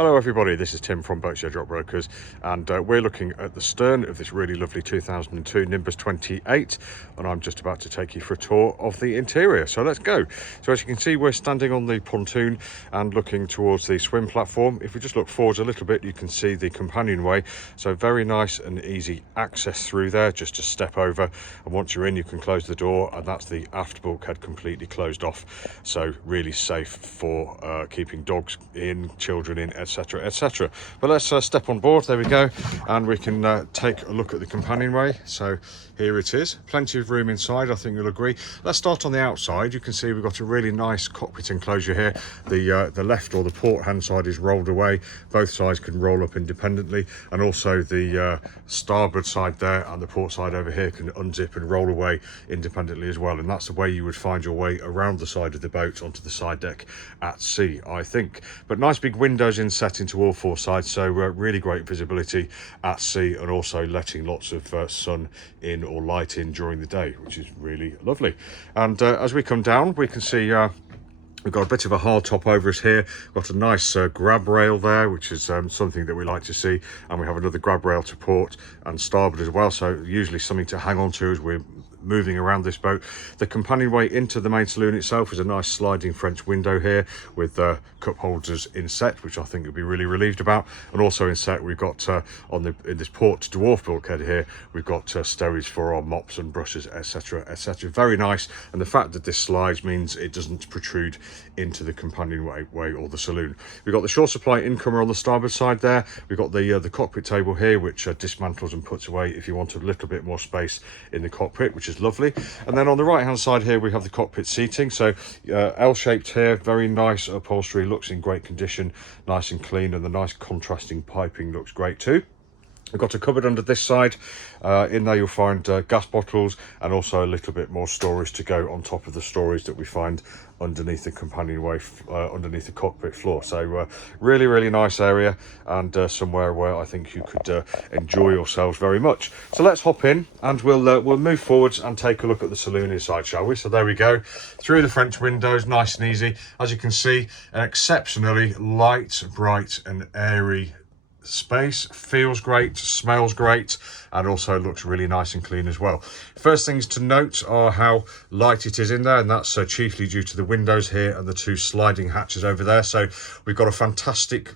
Hello everybody, this is Tim from Boatshed Brokers, and we're looking at the stern of this really lovely 2002 Nimbus 28, and I'm just about to take you for a tour of the interior, so let's go. So as you can see, we're standing on the pontoon and looking towards the swim platform. If we just look forwards a little bit, you can see the companionway, so very nice and easy access through there, just to step over, and once you're in you can close the door, and that's the aft bulkhead completely closed off, so really safe for keeping dogs in, children in, etc, etc. But let's step on board. There we go, and we can take a look at the companionway. So here it is, plenty of room inside, I think you'll agree. Let's start on the outside. You can see we've got a really nice cockpit enclosure here. The left or the port hand side is rolled away, both sides can roll up independently, and also the starboard side there and the port side over here can unzip and roll away independently as well, and that's the way you would find your way around the side of the boat onto the side deck at sea, I think. But nice big windows inset into all four sides, so really great visibility at sea, and also letting lots of sun in or light in during the day, which is really lovely. And as we come down, we can see we've got a bit of a hard top over us here. Got a nice grab rail there, which is something that we like to see, and we have another grab rail to port and starboard as well, so usually something to hang on to as we're moving around this boat. The companionway into the main saloon itself is a nice sliding French window here with cup holders inset, which I think you'll be really relieved about. And also inset, we've got in this port dwarf bulkhead here, we've got stowages for our mops and brushes, etc, etc. Very nice, and the fact that this slides means it doesn't protrude into the companionway or the saloon. We've got the shore supply incomer on the starboard side there. We've got the cockpit table here, which dismantles and puts away if you want a little bit more space in the cockpit, which is lovely. And then on the right hand side here we have the cockpit seating, so L-shaped here, very nice upholstery, looks in great condition, nice and clean, and the nice contrasting piping looks great too. We've got a cupboard under this side. In there you'll find gas bottles, and also a little bit more storage to go on top of the storage that we find underneath the companionway, underneath the cockpit floor. So really nice area, and somewhere where I think you could enjoy yourselves very much. So let's hop in, and we'll move forwards and take a look at the saloon inside, shall we? So there we go, through the French windows, nice and easy. As you can see, an exceptionally light, bright and airy space. Feels great, smells great, and also looks really nice and clean as well. First things to note are how light it is in there, and that's chiefly due to the windows here and the two sliding hatches over there. So we've got a fantastic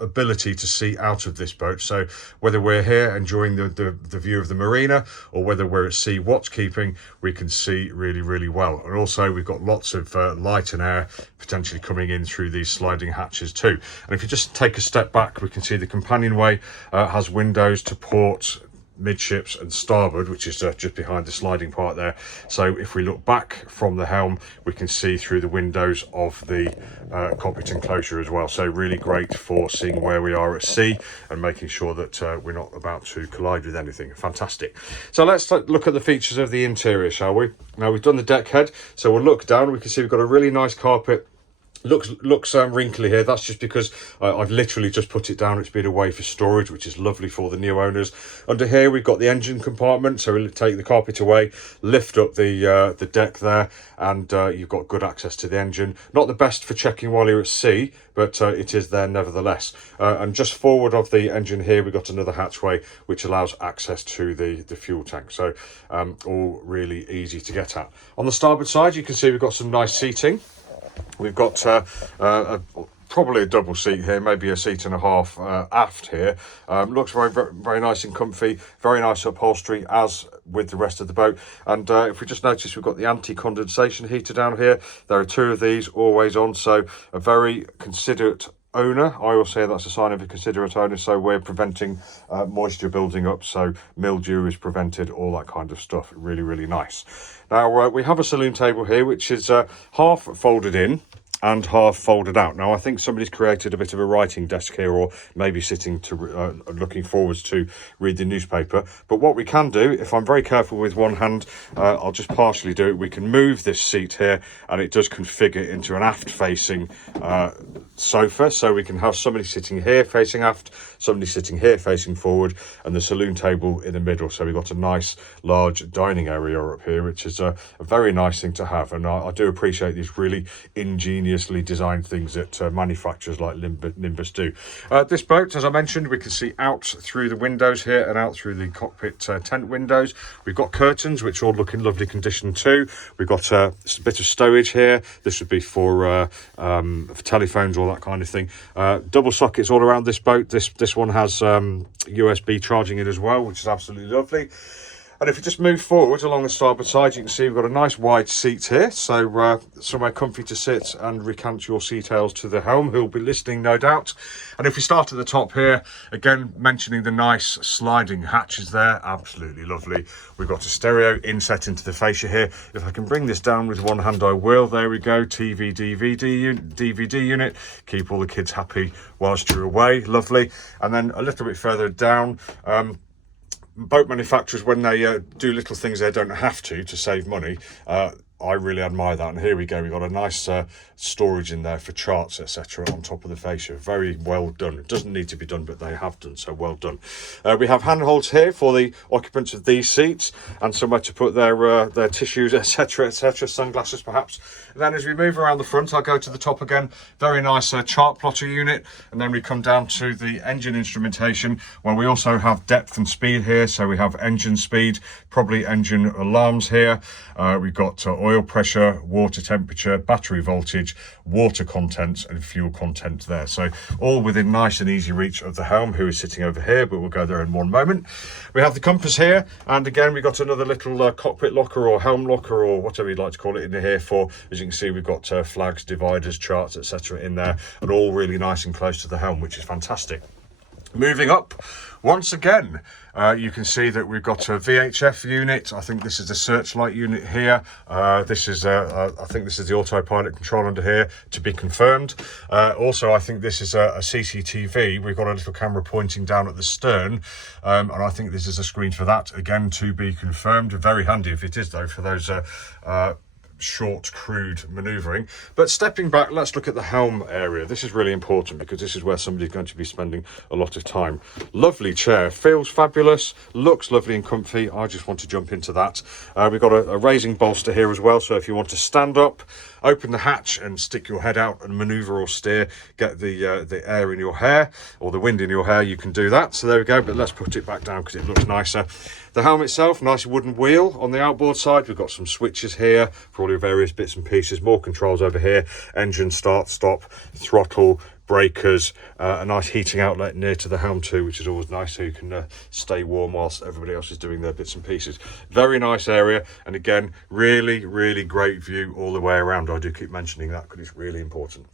ability to see out of this boat, so whether we're here enjoying the view of the marina, or whether we're at sea watch keeping, we can see really well. And also we've got lots of light and air potentially coming in through these sliding hatches too. And if you just take a step back, we can see the companionway has windows to port, midships and starboard, which is just behind the sliding part there. So if we look back from the helm, we can see through the windows of the cockpit enclosure as well. So really great for seeing where we are at sea and making sure that we're not about to collide with anything. Fantastic. So let's look at the features of the interior, shall we? Now we've done the deck head, so we'll look down. We can see we've got a really nice carpet. Looks wrinkly here. That's just because I've literally just put it down. It's been away for storage, which is lovely for the new owners. Under here we've got the engine compartment, so we'll take the carpet away, lift up the deck there, and you've got good access to the engine. Not the best for checking while you're at sea, but it is there nevertheless. And just forward of the engine here we've got another hatchway which allows access to the fuel tank, so all really easy to get at. On the starboard side you can see we've got some nice seating. We've got probably a double seat here, maybe a seat and a half aft here. Looks very nice and comfy, very nice upholstery as with the rest of the boat. And if we just notice, we've got the anti-condensation heater down here. There are two of these always on, so a very considerate owner. I will say that's a sign of a considerate owner, so we're preventing moisture building up, so mildew is prevented, all that kind of stuff. Really nice. Now we have a saloon table here which is half folded in and half folded out. Now I think somebody's created a bit of a writing desk here, or maybe sitting to looking forwards to read the newspaper. But what we can do, if I'm very careful with one hand, I'll just partially do it. We can move this seat here, and it does configure into an aft facing sofa, so we can have somebody sitting here facing aft, somebody sitting here facing forward, and the saloon table in the middle. So we've got a nice large dining area up here, which is a very nice thing to have. And I do appreciate these really ingeniously designed things that manufacturers like Nimbus do. This boat, as I mentioned, we can see out through the windows here and out through the cockpit tent windows. We've got curtains which all look in lovely condition too. We've got a bit of stowage here. This would be for telephones, all that kind of thing. Double sockets all around this boat. This one has USB charging in as well, which is absolutely lovely. And if you just move forward along the starboard side, you can see we've got a nice wide seat here, so somewhere comfy to sit and recant your sea tales to the helm, who'll be listening, no doubt. And if we start at the top here, again, mentioning the nice sliding hatches there, absolutely lovely. We've got a stereo inset into the fascia here. If I can bring this down with one hand, I will. There we go, TV, DVD unit. Keep all the kids happy whilst you're away, lovely. And then a little bit further down, boat manufacturers, when they do little things they don't have to save money, I really admire that. And here we go, we've got a nice storage in there for charts, etc. on top of the fascia. Very well done. It doesn't need to be done, but they have done, so well done. We have handholds here for the occupants of these seats, and somewhere to put their tissues, etc., sunglasses perhaps. And then as we move around the front, I'll go to the top again. Very nice chart plotter unit, and then we come down to the engine instrumentation, where we also have depth and speed here. So we have engine speed, probably engine alarms here. We've got oil pressure, water temperature, battery voltage, water content and fuel content there. So all within nice and easy reach of the helm, who is sitting over here, but we'll go there in one moment. We have the compass here, and again we've got another little cockpit locker or helm locker or whatever you'd like to call it in here for, as you can see, we've got flags, dividers, charts, etc. in there, and all really nice and close to the helm, which is fantastic. Moving up, once again, you can see that we've got a VHF unit. I think this is the searchlight unit here. This is, I think this is the autopilot control under here, to be confirmed. Also, I think this is a CCTV. We've got a little camera pointing down at the stern, and I think this is a screen for that, again, to be confirmed. Very handy if it is, though, for those short, crude manoeuvring. But stepping back, let's look at the helm area. This is really important because this is where somebody's going to be spending a lot of time. Lovely chair, feels fabulous, looks lovely and comfy. I just want to jump into that. We've got a raising bolster here as well, so if you want to stand up, open the hatch and stick your head out and manoeuvre or steer, get the air in your hair or the wind in your hair, you can do that. So there we go, but let's put it back down because it looks nicer. The helm itself, nice wooden wheel on the outboard side. We've got some switches here for all your various bits and pieces, more controls over here, engine start, stop, throttle, breakers, a nice heating outlet near to the helm too, which is always nice, so you can stay warm whilst everybody else is doing their bits and pieces. Very nice area, and again, really great view all the way around. I do keep mentioning that because it's really important.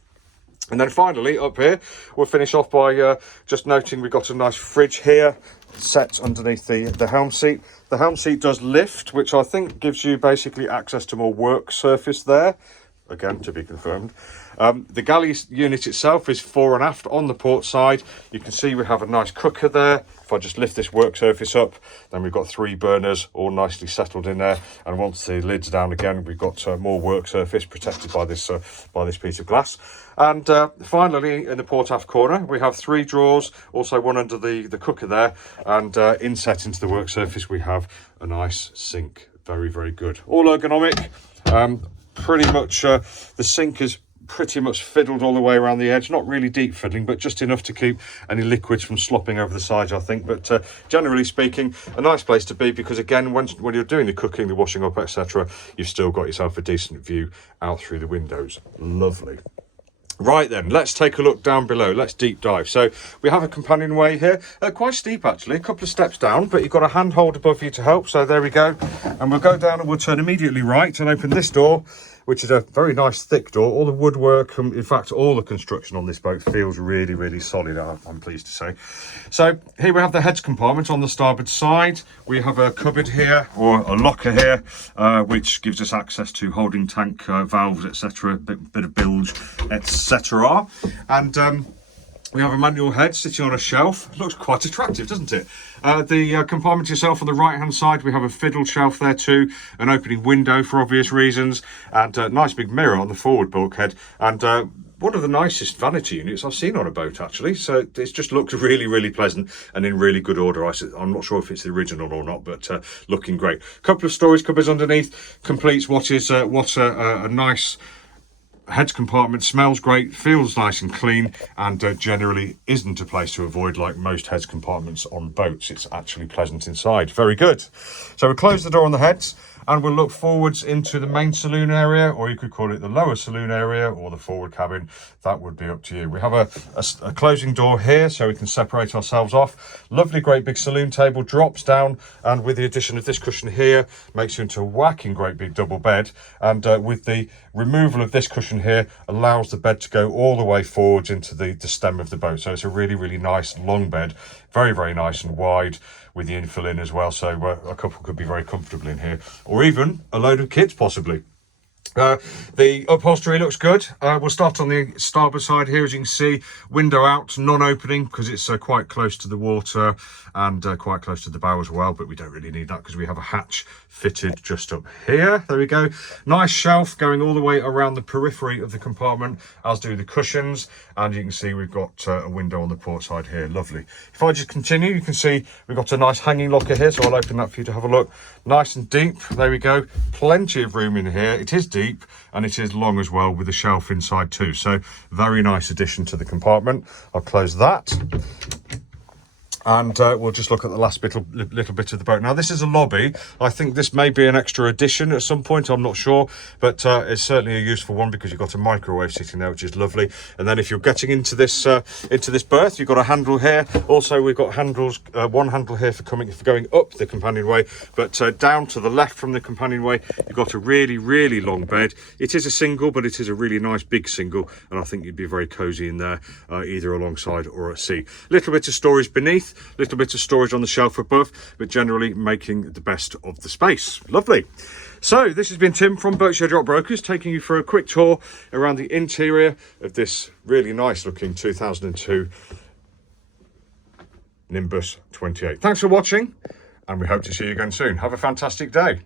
And then finally up here, we'll finish off by just noting we've got a nice fridge here set underneath the helm seat. The helm seat does lift, which I think gives you basically access to more work surface there. Again, to be confirmed. The galley unit itself is fore and aft on the port side. You can see we have a nice cooker there. If I just lift this work surface up, then we've got 3 burners all nicely settled in there. And once the lid's down again, we've got more work surface protected by this piece of glass. And finally, in the port aft corner, we have 3 drawers, also one under the cooker there. And inset into the work surface, we have a nice sink. Very good. All ergonomic. Pretty much the sink is pretty much fiddled all the way around the edge, not really deep fiddling, but just enough to keep any liquids from slopping over the sides, I think. But generally speaking, a nice place to be, because again, when you're doing the cooking, the washing up, etc., you've still got yourself a decent view out through the windows. Lovely. Right then, let's take a look down below. Let's deep dive. So we have a companionway here, quite steep actually, a couple of steps down, but you've got a handhold above you to help. So there we go, and we'll go down and we'll turn immediately right and open this door, which is a very nice thick door. All the woodwork, in fact, all the construction on this boat feels really solid, I'm pleased to say. So here we have the heads compartment on the starboard side. We have a cupboard here, or a locker here, which gives us access to holding tank valves, etc., bit of bilge, etc. And we have a manual head sitting on a shelf. It looks quite attractive, doesn't it? The compartment itself on the right-hand side, we have a fiddle shelf there too, an opening window for obvious reasons, and a nice big mirror on the forward bulkhead. And one of the nicest vanity units I've seen on a boat, actually. So it just looks really, really pleasant and in really good order. I'm not sure if it's the original or not, but looking great. Couple of storage cupboards underneath, completes what is a nice heads compartment. Smells great, feels nice and clean, and generally isn't a place to avoid like most heads compartments on boats. It's actually pleasant inside. Very good. So we'll close the door on the heads and we'll look forwards into the main saloon area, or you could call it the lower saloon area or the forward cabin. That would be up to you. We have a closing door here so we can separate ourselves off. Lovely great big saloon table, drops down, and with the addition of this cushion here makes you into a whacking great big double bed, and with the removal of this cushion here allows the bed to go all the way forwards into the stem of the boat. So it's a really, really nice long bed, very, very nice and wide, with the infill in as well, so a couple could be very comfortable in here, or even a load of kids possibly. The upholstery looks good. We'll start on the starboard side here. As you can see, window out, non-opening, because it's quite close to the water and quite close to the bow as well, but we don't really need that because we have a hatch fitted just up here. There we go. Nice shelf going all the way around the periphery of the compartment, as do the cushions, and you can see we've got a window on the port side here. Lovely. If I just continue, you can see we've got a nice hanging locker here, so I'll open that for you to have a look. Nice and deep. There we go. Plenty of room in here. It is deep and it is long as well, with a shelf inside too, so very nice addition to the compartment. I'll close that and we'll just look at the last little bit of the boat. Now this is a lobby. I think this may be an extra addition at some point, I'm not sure, but it's certainly a useful one because you've got a microwave sitting there, which is lovely. And then if you're getting into this berth, you've got a handle here. Also we've got handles, one handle here for going up the companionway, but down to the left from the companionway you've got a really, really long bed. It is a single, but it is a really nice big single, and I think you'd be very cozy in there, either alongside or at sea. Little bit of storage beneath, little bit of storage on the shelf above, but generally making the best of the space. Lovely. So this has been Tim from Boatshed Yacht Brokers, taking you for a quick tour around the interior of this really nice looking 2002 Nimbus 28. Thanks for watching, and we hope to see you again soon. Have a fantastic day.